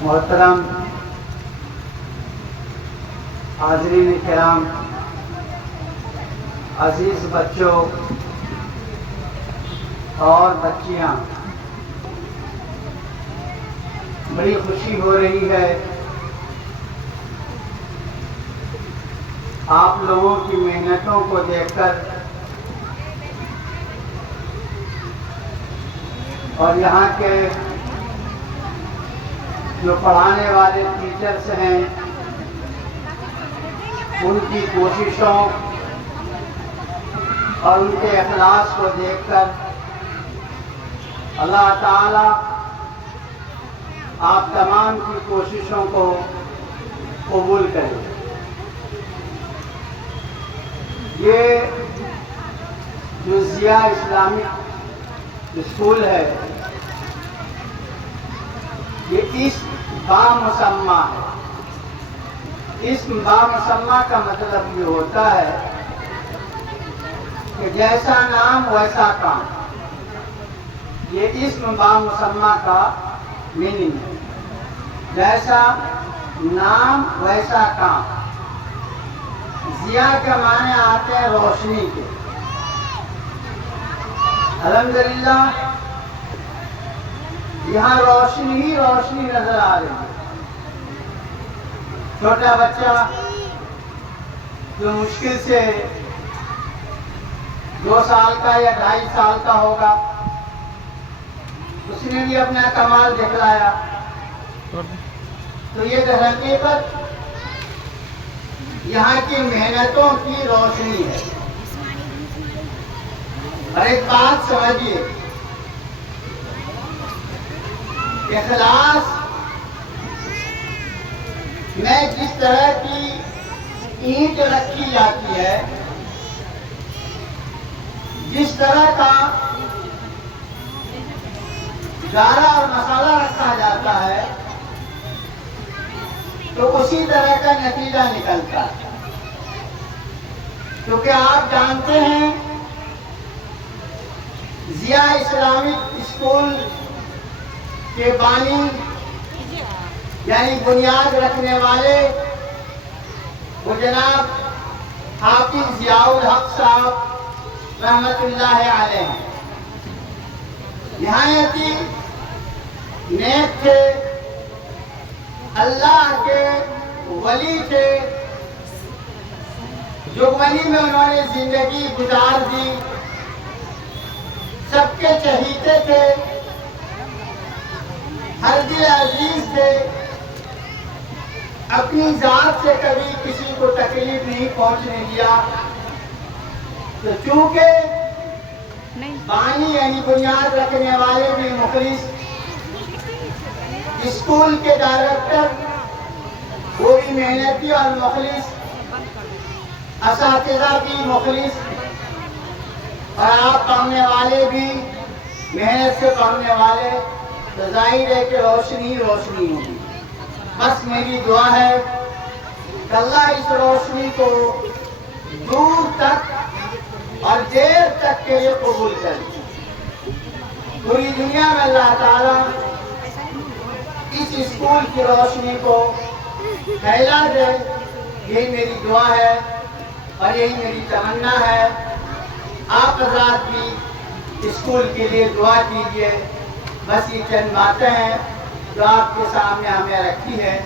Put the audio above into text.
محترم حاضرین کرام، عزیز بچوں اور بچیاں، بڑی خوشی ہو رہی ہے آپ لوگوں کی محنتوں کو دیکھ کر اور یہاں کے جو پڑھانے والے ٹیچرز ہیں ان کی کوششوں اور ان کے اخلاص کو دیکھ کر اللہ تعالی آپ تمام کی کوششوں کو قبول کرے۔ یہ جو ضیاء اسلامک اسکول ہے یہ اسم بامسمہ ہے۔ اسم بامسمہ کا مطلب یہ ہوتا ہے کہ جیسا نام ویسا کام۔ یہ اسم بامسمہ کا میننگ ہے، جیسا نام ویسا کام۔ ضیاء کے معنی آتے ہیں روشنی کے۔ الحمدللہ یہاں روشنی ہی روشنی نظر آ رہی ہے۔ چھوٹا بچہ جو مشکل سے 2 سال کا یا 2.5 سال کا ہوگا، اس نے بھی اپنا کمال دکھلایا۔ تو یہ در حقیقت یہاں کی محنتوں کی روشنی ہے۔ اور ایک بات سمجھیے، اخلاص میں جس طرح کی اینٹ رکھی جاتی ہے، جس طرح کا گارا اور مسالہ رکھا جاتا ہے، تو اسی طرح کا نتیجہ نکلتا ہے۔ کیونکہ آپ جانتے ہیں ضیاء اسلامک اسکول کے بانی یعنی بنیاد رکھنے والے وہ جناب حافظ ضیاء الحق صاحب رحمت اللہ علیہ نہایت ہی نیک تھے، اللہ کے ولی تھے، جو ولی میں انہوں نے زندگی گزار دی، سب کے چہیتے تھے، ہر دل عزیز تھے، اپنی ذات سے کبھی کسی کو تکلیف نہیں پہنچنے دیا۔ تو چونکہ بانی یعنی بنیاد رکھنے والے بھی مخلص، اسکول کے ڈائریکٹر وہ بھی محنتی اور مخلص، اساتذہ بھی مخلص، اور آپ پڑھنے والے بھی محنت سے پڑھنے والے، تو ظاہر ہے کہ روشنی ہی روشنی ہوگی۔ بس میری دعا ہے کہ اللہ اس روشنی کو دور تک اور دیر تک کے لیے قبول کرے۔ پوری دنیا میں اللہ تعالیٰ اس اسکول کی روشنی کو پھیلا دے، یہی میری دعا ہے اور یہی میری تمنا ہے۔ آپ حضرات بھی اسکول کے لیے دعا کیجیے۔ بس یہ چند باتیں ہیں جو آپ کے سامنے ہمیں رکھی ہے۔